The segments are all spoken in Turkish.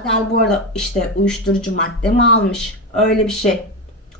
Adel bu arada işte uyuşturucu madde mi almış? Öyle bir şey.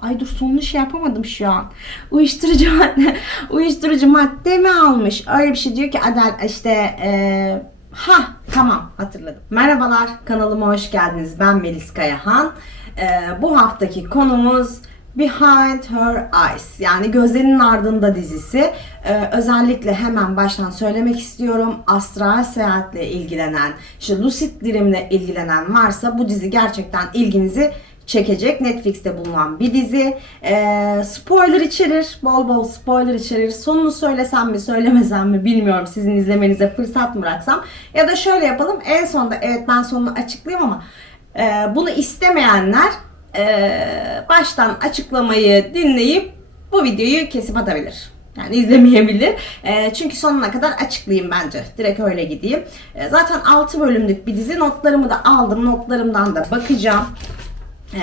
Ay dur sonunu şey yapamadım şu an. Uyuşturucu madde, uyuşturucu madde mi almış? Öyle bir şey diyor ki Adel işte eee ha tamam hatırladım. Merhabalar kanalıma hoş geldiniz. Ben Melis Kayahan. Eee, bu haftaki konumuz Behind Her Eyes yani gözlerinin ardında dizisi. Ee, özellikle hemen baştan söylemek istiyorum. Astral seyahatle ilgilenen, işte lucid dreamle ilgilenen varsa bu dizi gerçekten ilginizi çekecek. Netflix'te bulunan bir dizi. Ee, spoiler içerir. Bol bol spoiler içerir. Sonunu söylesem mi söylemesem mi bilmiyorum. Sizin izlemenize fırsat bıraksam. Ya da şöyle yapalım. En sonunda evet ben sonunu açıklayayım ama e, bunu istemeyenler baştan açıklamayı dinleyip bu videoyu kesip atabilir. Yani izlemeyebilir. E, çünkü sonuna kadar açıklayayım bence. Direkt öyle gideyim. E, zaten 6 bölümlük bir dizi. Notlarımı da aldım. Notlarımdan da bakacağım. Ee,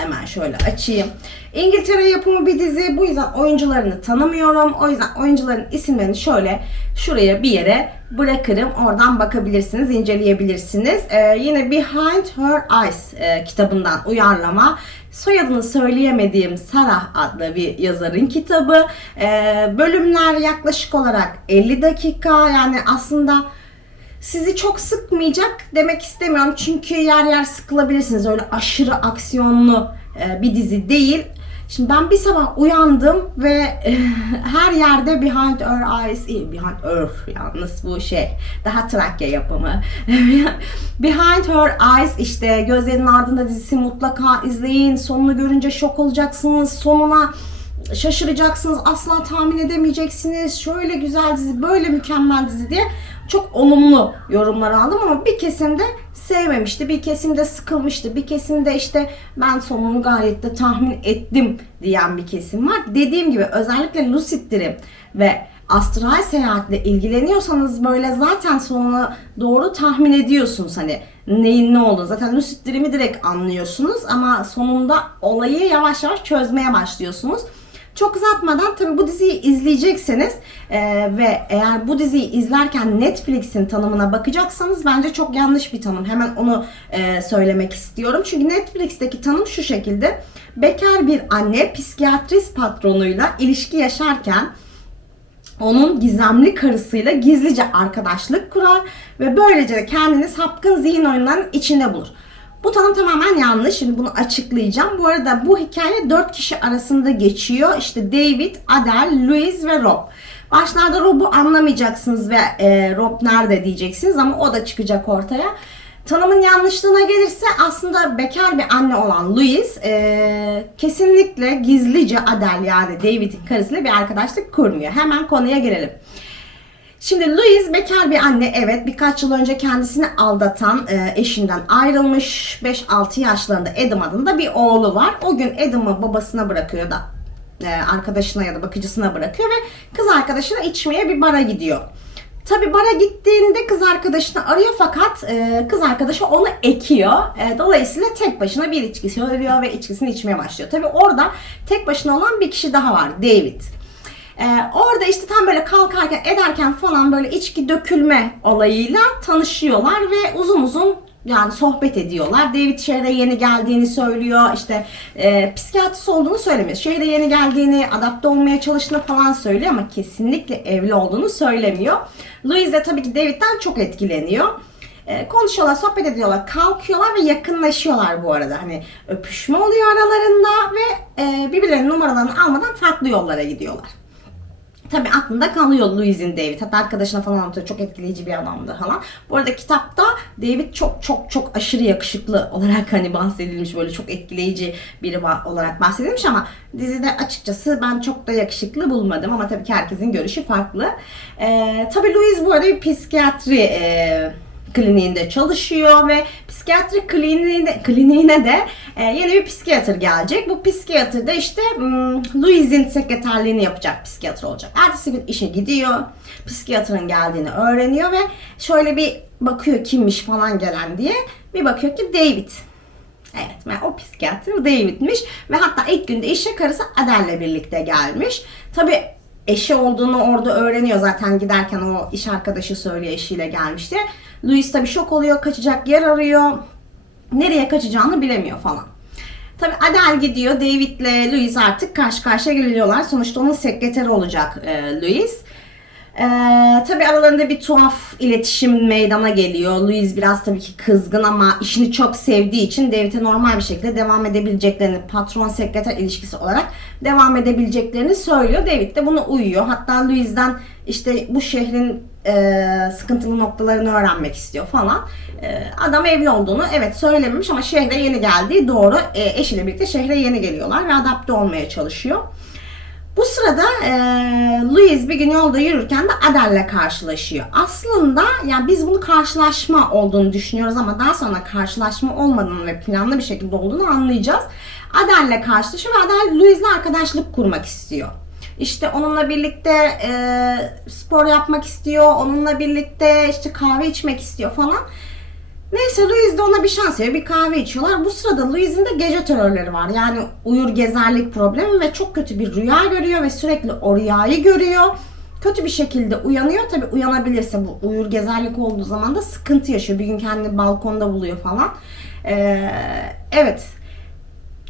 hemen şöyle açayım. İngiltere yapımı bir dizi. Bu yüzden oyuncularını tanımıyorum. O yüzden oyuncuların isimlerini şöyle şuraya bir yere bırakırım. Oradan bakabilirsiniz, inceleyebilirsiniz. Ee, yine Behind Her Eyes e, kitabından uyarlama. Soyadını söyleyemediğim Sarah adlı bir yazarın kitabı. Ee, bölümler yaklaşık olarak 50 dakika. Yani aslında sizi çok sıkmayacak demek istemiyorum. Çünkü yer yer sıkılabilirsiniz. Öyle aşırı aksiyonlu e, bir dizi değil. Şimdi ben bir sabah uyandım ve e, her yerde Behind Her Eyes, Behind Earth yalnız bu şey, daha Trakya yapımı. Behind Her Eyes işte gözlerinin ardında dizisi mutlaka izleyin. Sonunu görünce şok olacaksınız. Sonuna şaşıracaksınız. Asla tahmin edemeyeceksiniz. Şöyle güzel dizi, böyle mükemmel dizi diye çok olumlu yorumlar aldım ama bir kesim de sevmemişti. Bir kesim de sıkılmıştı. Bir kesim de işte ben sonunu gayet de tahmin ettim diyen bir kesim var. Dediğim gibi özellikle lucid dream ve astral seyahatle ilgileniyorsanız böyle zaten sonunu doğru tahmin ediyorsunuz hani neyin ne olduğunu. Zaten lucid dream'i direkt anlıyorsunuz ama sonunda olayı yavaş yavaş çözmeye başlıyorsunuz. Çok uzatmadan tabii bu diziyi izleyecekseniz e, ve eğer bu diziyi izlerken Netflix'in tanımına bakacaksanız bence çok yanlış bir tanım. Hemen onu e, söylemek istiyorum. Çünkü Netflix'teki tanım şu şekilde. Bekar bir anne psikiyatrist patronuyla ilişki yaşarken onun gizemli karısıyla gizlice arkadaşlık kurar ve böylece de kendini sapkın zihin oyunlarının içinde bulur. Bu tanım tamamen yanlış. Şimdi bunu açıklayacağım. Bu arada bu hikaye 4 kişi arasında geçiyor. İşte David, Adele, Louise ve Rob. Başlarda Rob'u anlamayacaksınız ve e, Rob nerede diyeceksiniz ama o da çıkacak ortaya. Tanımın yanlışlığına gelirse aslında bekar bir anne olan Louise e, kesinlikle gizlice Adele yani David'in karısıyla bir arkadaşlık kurmuyor. Hemen konuya girelim. Şimdi Louise bekar bir anne evet birkaç yıl önce kendisini aldatan e, eşinden ayrılmış 5-6 yaşlarında Adam adında bir oğlu var. O gün Adam'ı babasına bırakıyor da e, arkadaşına ya da bakıcısına bırakıyor ve kız arkadaşına içmeye bir bara gidiyor. Tabi bara gittiğinde kız arkadaşını arıyor fakat e, kız arkadaşı onu ekiyor. E, dolayısıyla tek başına bir içki söylüyor ve içkisini içmeye başlıyor. Tabi orada tek başına olan bir kişi daha var David. Ee, orada işte tam böyle kalkarken ederken falan böyle içki dökülme olayıyla tanışıyorlar ve uzun uzun yani sohbet ediyorlar. David şehre yeni geldiğini söylüyor. İşte e, psikiyatrist olduğunu söylemiyor. Şehre yeni geldiğini, adapte olmaya çalıştığını falan söylüyor ama kesinlikle evli olduğunu söylemiyor. Louise de tabii ki David'den çok etkileniyor. E, konuşuyorlar, sohbet ediyorlar, kalkıyorlar ve yakınlaşıyorlar bu arada. Hani öpüşme oluyor aralarında ve e, birbirlerinin numaralarını almadan farklı yollara gidiyorlar. Tabi aklında kalıyor Louise'in David. Hatta arkadaşına falan anlatıyor. Çok etkileyici bir adamdı falan. Bu arada kitapta David çok çok çok aşırı yakışıklı olarak hani bahsedilmiş. Böyle çok etkileyici biri olarak bahsedilmiş ama dizide açıkçası ben çok da yakışıklı bulmadım. Ama tabii ki herkesin görüşü farklı. Ee, tabii Louise bu arada bir psikiyatri e, kliniğinde çalışıyor ve psikiyatri kliniğine, kliniğine de e, yeni bir psikiyatr gelecek. Bu psikiyatr da işte hmm, Louise'in sekreterliğini yapacak psikiyatr olacak. Ertesi gün işe gidiyor. Psikiyatrın geldiğini öğreniyor ve şöyle bir bakıyor kimmiş falan gelen diye. Bir bakıyor ki David. Evet, o psikiyatr David'miş ve hatta ilk günde işe karısı Adele'le birlikte gelmiş. Tabi eşi olduğunu orada öğreniyor zaten giderken o iş arkadaşı söylüyor eşiyle gelmişti. Louis tabii şok oluyor, kaçacak yer arıyor. nereye kaçacağını bilemiyor falan. Tabii Adele gidiyor. David'le Louis artık karşı karşıya geliyorlar. Sonuçta onun sekreteri olacak e, Louis. Ee, tabii aralarında bir tuhaf iletişim meydana geliyor. Louis biraz tabii ki kızgın ama işini çok sevdiği için David'e normal bir şekilde devam edebileceklerini, patron sekreter ilişkisi olarak devam edebileceklerini söylüyor. David de buna uyuyor. Hatta Louis'den işte bu şehrin e, sıkıntılı noktalarını öğrenmek istiyor falan. E, adam evli olduğunu evet söylememiş ama şehre yeni geldiği doğru. E, eşiyle birlikte şehre yeni geliyorlar ve adapte olmaya çalışıyor. Bu sırada e, Louis bir gün yolda yürürken de Adele'le karşılaşıyor. Aslında yani biz bunu karşılaşma olduğunu düşünüyoruz ama daha sonra karşılaşma olmadığını ve planlı bir şekilde olduğunu anlayacağız. Adele'le karşılaşıyor ve Adele Louis'le arkadaşlık kurmak istiyor. İşte onunla birlikte e, spor yapmak istiyor, onunla birlikte işte kahve içmek istiyor falan. Neyse Louis de ona bir şans veriyor. Bir kahve içiyorlar. Bu sırada Louis'in de gece terörleri var. Yani uyur gezerlik problemi ve çok kötü bir rüya görüyor ve sürekli o rüyayı görüyor. Kötü bir şekilde uyanıyor. Tabi uyanabilirse bu uyur gezerlik olduğu zaman da sıkıntı yaşıyor. Bir gün kendini balkonda buluyor falan. Ee, evet.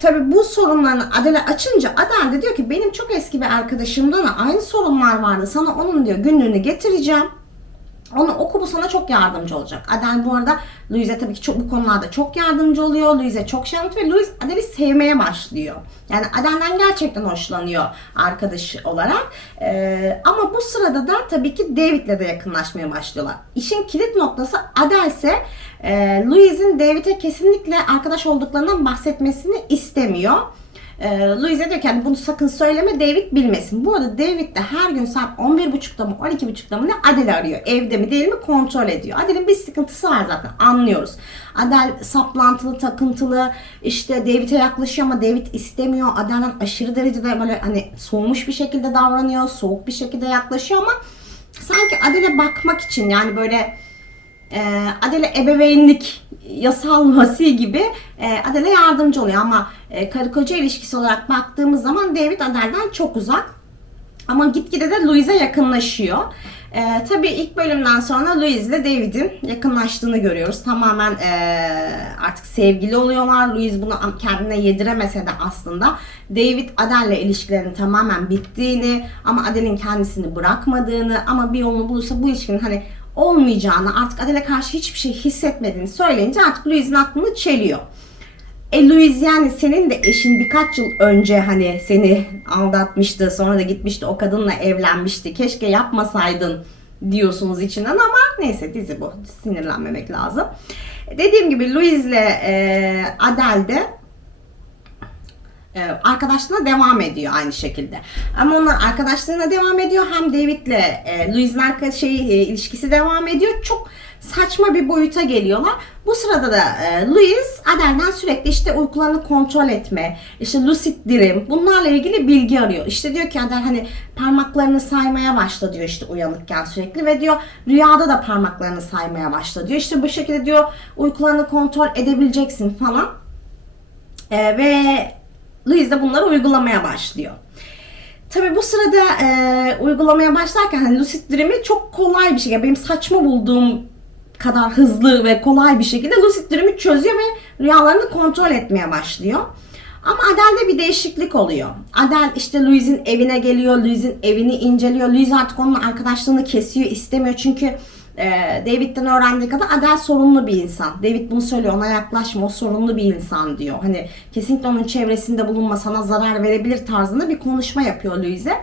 Tabi bu sorunlarını Adele açınca Adele de diyor ki benim çok eski bir arkadaşımdan da aynı sorunlar vardı. Sana onun diyor günlüğünü getireceğim. Onu oku bu sana çok yardımcı olacak. Adele bu arada Louis'e tabii ki çok bu konularda çok yardımcı oluyor. Louis'e çok şey anlatıyor ve Louis Adele'i sevmeye başlıyor. Yani Adele'den gerçekten hoşlanıyor arkadaşı olarak. Ee, ama bu sırada da tabii ki David'le de yakınlaşmaya başlıyorlar. İşin kilit noktası Adele ise e, Louis'in David'e kesinlikle arkadaş olduklarından bahsetmesini istemiyor. E, Louise diyor ki hani bunu sakın söyleme David bilmesin. Bu arada David de her gün saat 11.30'da mı 12.30'da mı ne Adele arıyor. Evde mi değil mi kontrol ediyor. Adele'in bir sıkıntısı var zaten anlıyoruz. Adele saplantılı takıntılı işte David'e yaklaşıyor ama David istemiyor. Adele'den aşırı derecede böyle hani soğumuş bir şekilde davranıyor. Soğuk bir şekilde yaklaşıyor ama sanki Adele bakmak için yani böyle Adele ebeveynlik yasal vasi gibi e, Adele yardımcı oluyor ama e, karı koca ilişkisi olarak baktığımız zaman David Adele'den çok uzak. Ama gitgide de Louise'e yakınlaşıyor. E, tabii ilk bölümden sonra Louise ile David'in yakınlaştığını görüyoruz. Tamamen e, artık sevgili oluyorlar. Louise bunu kendine yediremese de aslında David Adele'le ilişkilerinin tamamen bittiğini ama Adele'in kendisini bırakmadığını ama bir yolunu bulursa bu ilişkinin hani olmayacağını, artık Adele karşı hiçbir şey hissetmediğini söyleyince artık Louise'in aklını çeliyor. E Louise yani senin de eşin birkaç yıl önce hani seni aldatmıştı, sonra da gitmişti o kadınla evlenmişti. Keşke yapmasaydın diyorsunuz içinden ama neyse dizi bu. Sinirlenmemek lazım. Dediğim gibi Louise'le e, Adele de e, arkadaşlığına devam ediyor aynı şekilde. Ama onlar arkadaşlığına devam ediyor. Hem David'le e, Louise'in arkadaş şey, e, ilişkisi devam ediyor. Çok saçma bir boyuta geliyorlar. Bu sırada da e, Louise Adele'den sürekli işte uykularını kontrol etme, işte lucid dream bunlarla ilgili bilgi arıyor. İşte diyor ki Adele hani parmaklarını saymaya başla diyor işte uyanıkken sürekli ve diyor rüyada da parmaklarını saymaya başla diyor. İşte bu şekilde diyor uykularını kontrol edebileceksin falan. E, ve Louise de bunları uygulamaya başlıyor. Tabi bu sırada e, uygulamaya başlarken hani lucid dream'i çok kolay bir şekilde benim saçma bulduğum kadar hızlı ve kolay bir şekilde lucid dream'i çözüyor ve rüyalarını kontrol etmeye başlıyor. Ama Adele'de bir değişiklik oluyor. Adele işte Louise'in evine geliyor, Louise'in evini inceliyor. Louise artık onun arkadaşlığını kesiyor, istemiyor çünkü e, David'den öğrendiği kadar Adele sorunlu bir insan. David bunu söylüyor ona yaklaşma o sorunlu bir insan diyor. Hani kesinlikle onun çevresinde bulunma sana zarar verebilir tarzında bir konuşma yapıyor Louise.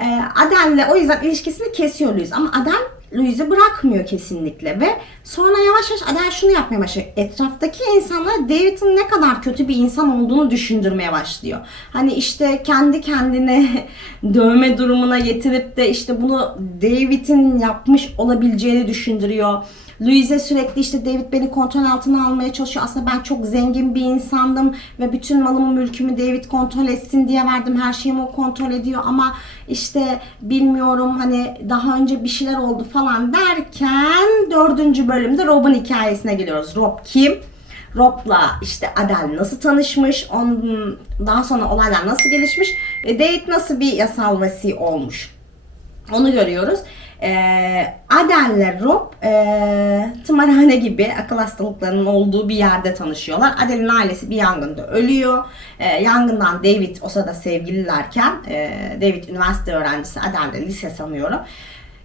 E, Adele'le o yüzden ilişkisini kesiyor Louise. Ama Adele Louise'i bırakmıyor kesinlikle ve sonra yavaş yavaş Adele şunu yapmaya başlıyor. Etraftaki insanlara David'in ne kadar kötü bir insan olduğunu düşündürmeye başlıyor. Hani işte kendi kendine dövme durumuna getirip de işte bunu David'in yapmış olabileceğini düşündürüyor. Louise sürekli işte David beni kontrol altına almaya çalışıyor. Aslında ben çok zengin bir insandım ve bütün malımı mülkümü David kontrol etsin diye verdim. Her şeyimi o kontrol ediyor ama işte bilmiyorum hani daha önce bir şeyler oldu falan derken dördüncü bölümde Rob'un hikayesine geliyoruz. Rob kim? Rob'la işte Adele nasıl tanışmış, onun daha sonra olaylar nasıl gelişmiş, David nasıl bir yasal vasi olmuş. Onu görüyoruz. Ee, Adele'le Rob ee, tımarhane gibi akıl hastalıklarının olduğu bir yerde tanışıyorlar. Adele'in ailesi bir yangında ölüyor. Ee, yangından David o sırada sevgililerken ee, David üniversite öğrencisi Adele de lise sanıyorum.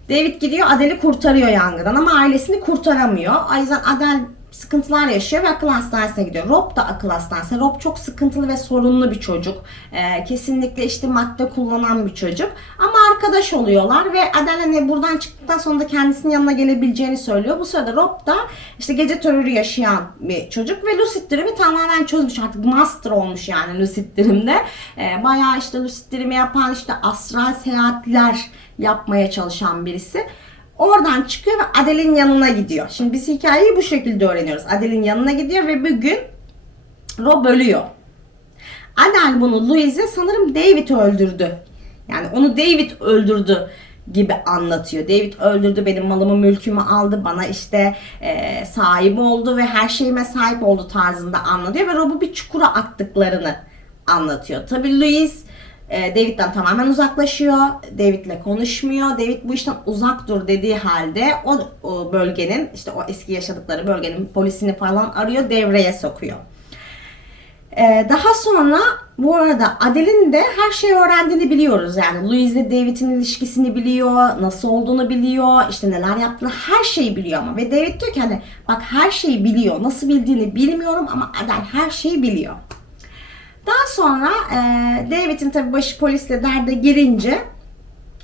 David gidiyor Adele'i kurtarıyor yangından ama ailesini kurtaramıyor. O yüzden Adele sıkıntılar yaşıyor ve akıl hastanesine gidiyor. Rob da akıl hastanesine. Rob çok sıkıntılı ve sorunlu bir çocuk. Ee, kesinlikle işte madde kullanan bir çocuk. Ama arkadaş oluyorlar ve Adele hani buradan çıktıktan sonra da kendisinin yanına gelebileceğini söylüyor. Bu sırada Rob da işte gece terörü yaşayan bir çocuk ve lucid dream'i tamamen çözmüş. Artık master olmuş yani lucid dream'de. Ee, bayağı işte lucid dream'i yapan işte astral seyahatler yapmaya çalışan birisi. Oradan çıkıyor ve Adele'in yanına gidiyor. Şimdi biz hikayeyi bu şekilde öğreniyoruz. Adele'in yanına gidiyor ve bir gün Rob ölüyor. Adele bunu Louise'e sanırım David öldürdü. Yani onu David öldürdü gibi anlatıyor. David öldürdü benim malımı mülkümü aldı bana işte e, sahip oldu ve her şeyime sahip oldu tarzında anlatıyor ve Rob'u bir çukura attıklarını anlatıyor. Tabii Louise e, David'den tamamen uzaklaşıyor. David'le konuşmuyor. David bu işten uzak dur dediği halde o, o bölgenin işte o eski yaşadıkları bölgenin polisini falan arıyor devreye sokuyor. Ee, daha sonra bu arada Adele'in de her şeyi öğrendiğini biliyoruz. Yani Louise ile David'in ilişkisini biliyor, nasıl olduğunu biliyor, işte neler yaptığını her şeyi biliyor ama. Ve David diyor ki hani bak her şeyi biliyor. Nasıl bildiğini bilmiyorum ama Adele her şeyi biliyor. Daha sonra e, David'in tabi başı polisle derde girince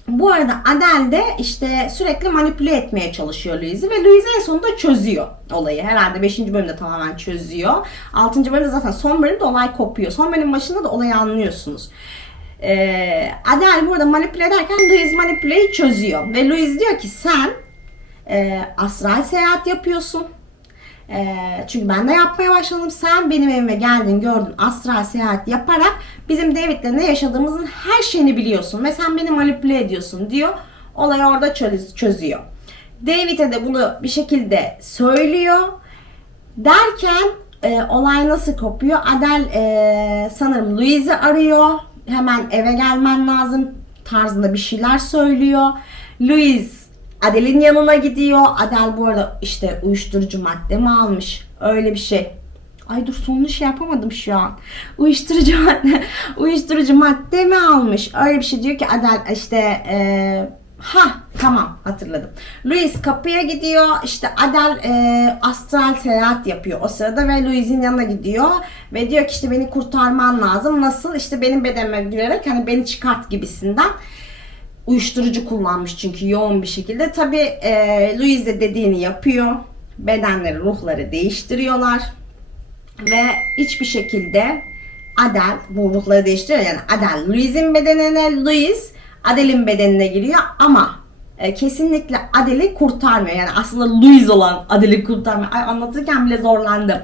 bu arada Adele de işte sürekli manipüle etmeye çalışıyor Louise'i ve Louise en sonunda çözüyor olayı. Herhalde 5. bölümde tamamen çözüyor. 6. bölümde zaten son bölümde olay kopuyor. Son bölümün başında da olayı anlıyorsunuz. Ee, Adele burada manipüle ederken Louise manipüleyi çözüyor. Ve Louise diyor ki sen e, astral seyahat yapıyorsun. E, çünkü ben de yapmaya başladım. Sen benim evime geldin gördün astral seyahat yaparak bizim David'le ne yaşadığımızın her şeyini biliyorsun. Ve sen beni manipüle ediyorsun diyor. Olayı orada çöz, çözüyor. David'e de bunu bir şekilde söylüyor. Derken e, olay nasıl kopuyor? Adele e, sanırım Louise'i arıyor. Hemen eve gelmen lazım tarzında bir şeyler söylüyor. Louise Adele'in yanına gidiyor. Adele bu arada işte uyuşturucu madde mi almış? Öyle bir şey. Ay dur sonunu şey yapamadım şu an. Uyuşturucu madde, uyuşturucu madde mi almış? Öyle bir şey diyor ki Adele işte e, ha tamam hatırladım. Louis kapıya gidiyor. İşte Adele e, astral seyahat yapıyor o sırada ve Louis'in yanına gidiyor ve diyor ki işte beni kurtarman lazım. Nasıl? İşte benim bedenime girerek hani beni çıkart gibisinden uyuşturucu kullanmış çünkü yoğun bir şekilde. Tabi e, Louise de dediğini yapıyor. Bedenleri, ruhları değiştiriyorlar. Ve hiçbir şekilde Adele bu ruhları değiştiriyor. Yani Adele Louise'in bedenine, Louise Adele'in bedenine giriyor ama e, kesinlikle Adele'i kurtarmıyor. Yani aslında Louise olan Adele'i kurtarmıyor. Ay, anlatırken bile zorlandım.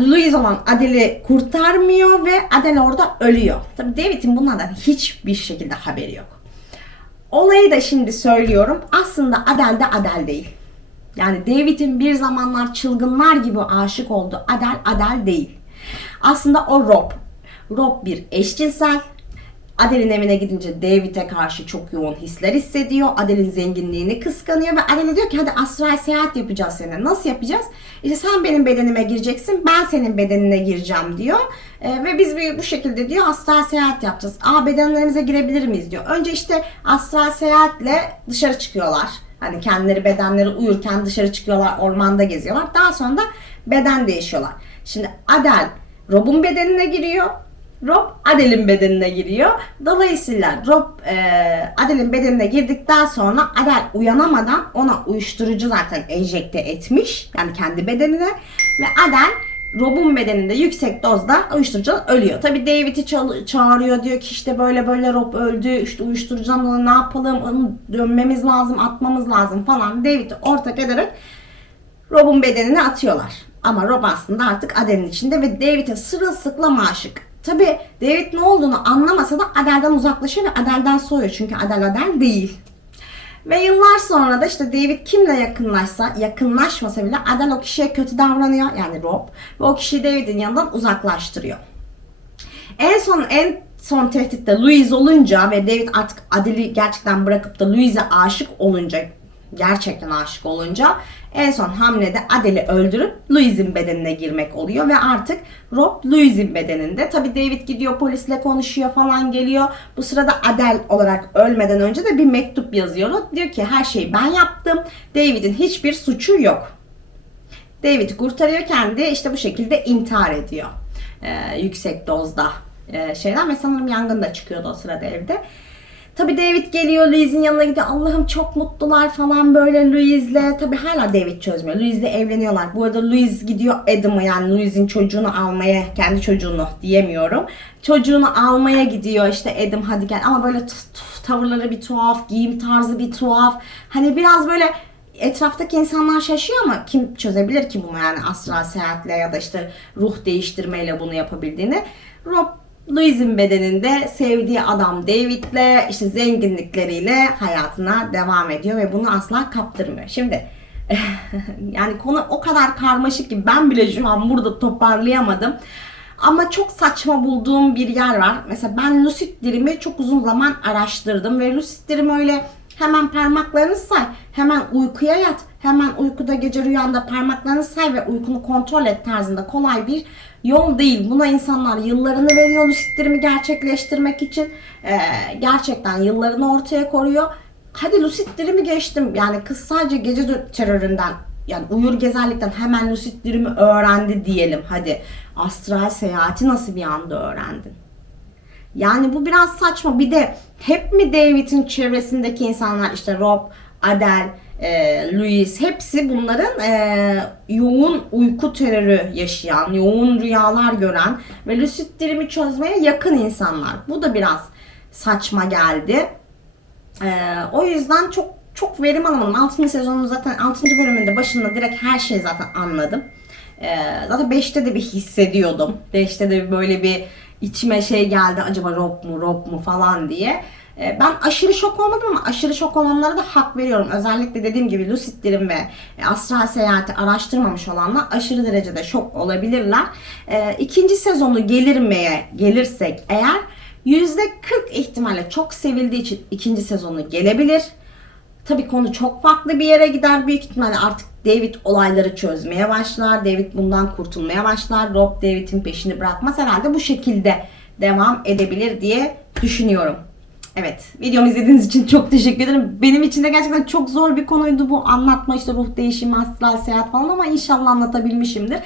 Louise olan Adele'i kurtarmıyor ve Adele orada ölüyor. Tabii David'in bunlardan hiçbir şekilde haberi yok. Olayı da şimdi söylüyorum. Aslında Adel de Adel değil. Yani David'in bir zamanlar çılgınlar gibi aşık olduğu Adel Adel değil. Aslında o Rob. Rob bir eşcinsel. Adel'in evine gidince David'e karşı çok yoğun hisler hissediyor. Adel'in zenginliğini kıskanıyor ve Adel'e diyor ki hadi astral seyahat yapacağız seninle. Nasıl yapacağız? İşte sen benim bedenime gireceksin, ben senin bedenine gireceğim diyor. Ee, ve biz bu şekilde diyor astral seyahat yapacağız. Aa bedenlerimize girebilir miyiz diyor. Önce işte astral seyahatle dışarı çıkıyorlar. Hani kendileri bedenleri uyurken dışarı çıkıyorlar, ormanda geziyorlar. Daha sonra da beden değişiyorlar. Şimdi Adel Rob'un bedenine giriyor. Rob Adel'in bedenine giriyor. Dolayısıyla Rob e, Adel'in bedenine girdikten sonra Adel uyanamadan ona uyuşturucu zaten enjekte etmiş. Yani kendi bedenine. Ve Adel Rob'un bedeninde yüksek dozda uyuşturucu ölüyor. Tabi David'i ça- çağırıyor diyor ki işte böyle böyle Rob öldü işte uyuşturucudan ne yapalım onu dönmemiz lazım atmamız lazım falan David'i ortak ederek Rob'un bedenine atıyorlar. Ama Rob aslında artık Adel'in içinde ve David'e sırılsıklam aşık. Tabi David ne olduğunu anlamasa da Adel'den uzaklaşıyor ve Adel'den soğuyor. Çünkü Adel Adel değil. Ve yıllar sonra da işte David kimle yakınlaşsa, yakınlaşmasa bile Adel o kişiye kötü davranıyor. Yani Rob. Ve o kişiyi David'in yanından uzaklaştırıyor. En son en son tehdit de Louise olunca ve David artık Adil'i gerçekten bırakıp da Louise'e aşık olunca gerçekten aşık olunca en son hamlede Adele'i öldürüp Louise'in bedenine girmek oluyor ve artık Rob Louise'in bedeninde. Tabi David gidiyor polisle konuşuyor falan geliyor. Bu sırada Adele olarak ölmeden önce de bir mektup yazıyor. Diyor ki her şeyi ben yaptım. David'in hiçbir suçu yok. David'i kurtarıyor kendi işte bu şekilde intihar ediyor. Ee, yüksek dozda e, şeyden ve sanırım yangın da çıkıyordu o sırada evde. Tabii David geliyor Louise'in yanına gidiyor. Allah'ım çok mutlular falan böyle Louise'le. Tabii hala David çözmüyor. Louise'le evleniyorlar. Bu arada Louise gidiyor Adam'ı yani Louise'in çocuğunu almaya, kendi çocuğunu diyemiyorum. Çocuğunu almaya gidiyor işte Adam hadi gel. Ama böyle t- t- tavırları bir tuhaf, giyim tarzı bir tuhaf. Hani biraz böyle etraftaki insanlar şaşıyor ama kim çözebilir ki bunu yani astral seyahatle ya da işte ruh değiştirmeyle bunu yapabildiğini. Rob Louise'in bedeninde sevdiği adam David'le işte zenginlikleriyle hayatına devam ediyor ve bunu asla kaptırmıyor. Şimdi yani konu o kadar karmaşık ki ben bile şu an burada toparlayamadım. Ama çok saçma bulduğum bir yer var. Mesela ben lucid dream'i çok uzun zaman araştırdım ve lucid dream öyle hemen parmaklarını say, hemen uykuya yat, hemen uykuda gece rüyanda parmaklarını say ve uykunu kontrol et tarzında kolay bir yol değil. Buna insanlar yıllarını veriyor lucid dream'i gerçekleştirmek için. Ee, gerçekten yıllarını ortaya koruyor. Hadi lucid dream'i geçtim. Yani kız sadece gece teröründen yani uyur gezerlikten hemen lucid dream'i öğrendi diyelim. Hadi astral seyahati nasıl bir anda öğrendin? Yani bu biraz saçma. Bir de hep mi David'in çevresindeki insanlar işte Rob, Adele, e, Louis hepsi bunların e, yoğun uyku terörü yaşayan, yoğun rüyalar gören ve lucid dream'i çözmeye yakın insanlar. Bu da biraz saçma geldi. E, o yüzden çok çok verim alamadım. 6. sezonun zaten 6. bölümünde başında direkt her şeyi zaten anladım. E, zaten 5'te de bir hissediyordum. 5'te de böyle bir içime şey geldi acaba Rob mu Rob mu falan diye. E, Ben aşırı şok olmadım ama aşırı şok olanlara da hak veriyorum. Özellikle dediğim gibi lucid ve e, astral seyahati araştırmamış olanlar aşırı derecede şok olabilirler. E, İkinci sezonu gelirmeye gelirsek eğer %40 ihtimalle çok sevildiği için ikinci sezonu gelebilir. Tabii konu çok farklı bir yere gider büyük ihtimalle artık David olayları çözmeye başlar. David bundan kurtulmaya başlar. Rob David'in peşini bırakmaz. Herhalde bu şekilde devam edebilir diye düşünüyorum. Evet, videomu izlediğiniz için çok teşekkür ederim. Benim için de gerçekten çok zor bir konuydu bu anlatma işte ruh değişimi, astral seyahat falan ama inşallah anlatabilmişimdir.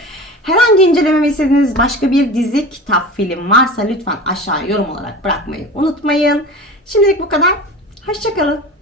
Herhangi incelememi istediğiniz başka bir dizi, kitap, film varsa lütfen aşağı yorum olarak bırakmayı unutmayın. Şimdilik bu kadar. Hoşçakalın.